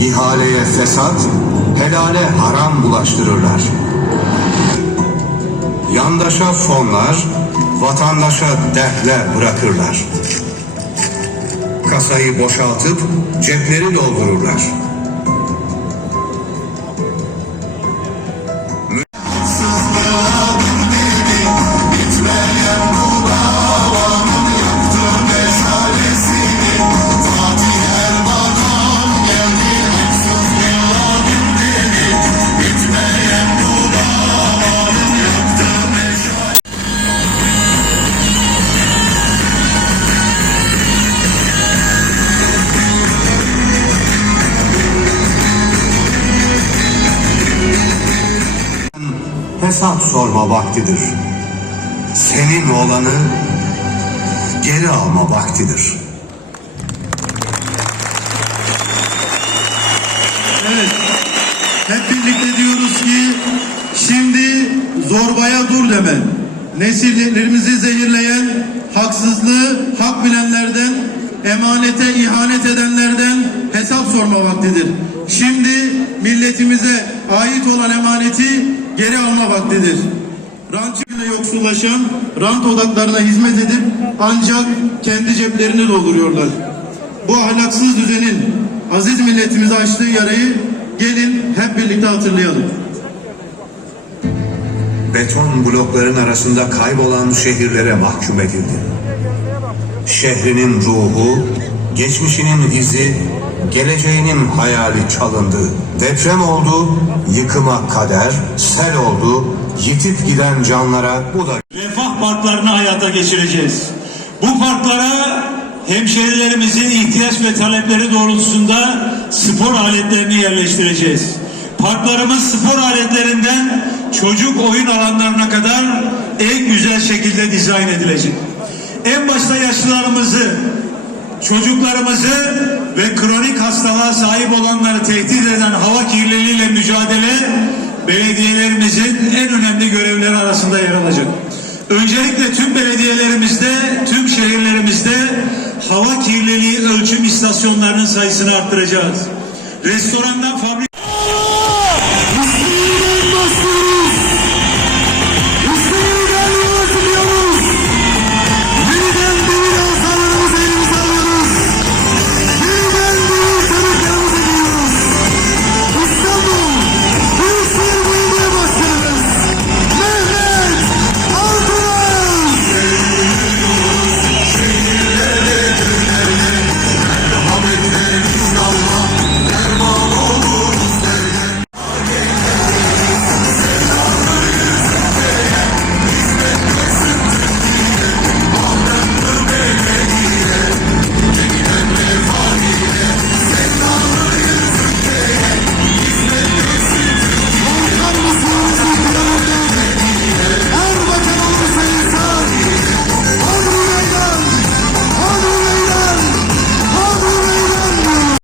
ihaleye fesat, helale haram bulaştırırlar. Yandaşa fonlar, vatandaşa dertler bırakırlar. Kasayı boşaltıp cepleri doldururlar. Hesap sorma vaktidir. Senin olanı geri alma vaktidir. Evet. Hep birlikte diyoruz ki şimdi zorbaya dur deme. Nesillerimizi zehirleyen, haksızlığı hak bilenlerden, emanete ihanet edenlerden hesap sorma vaktidir. Şimdi milletimize ait olan emaneti geri alma vaktidir. Rantçıyla yoksullaşan, rant odaklarına hizmet edip ancak kendi ceplerini dolduruyorlar. Bu ahlaksız düzenin aziz milletimize açtığı yarayı gelin hep birlikte hatırlayalım. Beton blokların arasında kaybolan şehirlere mahkum edildi. Şehrinin ruhu, geçmişinin izi, geleceğinin hayali çalındı. Deprem oldu, yıkıma kader, sel oldu, yitip giden canlara bu da refah parklarını hayata geçireceğiz. Bu parklara hemşehrilerimizin ihtiyaç ve talepleri doğrultusunda spor aletlerini yerleştireceğiz. Parklarımız spor aletlerinden çocuk oyun alanlarına kadar en güzel şekilde dizayn edilecek. En başta yaşlılarımızı, çocuklarımızı ve kronik hastalığa sahip olanları tehdit eden hava kirliliğiyle mücadele belediyelerimizin en önemli görevleri arasında yer alacak. Öncelikle tüm belediyelerimizde, tüm şehirlerimizde hava kirliliği ölçüm istasyonlarının sayısını arttıracağız. Restorandan fabrik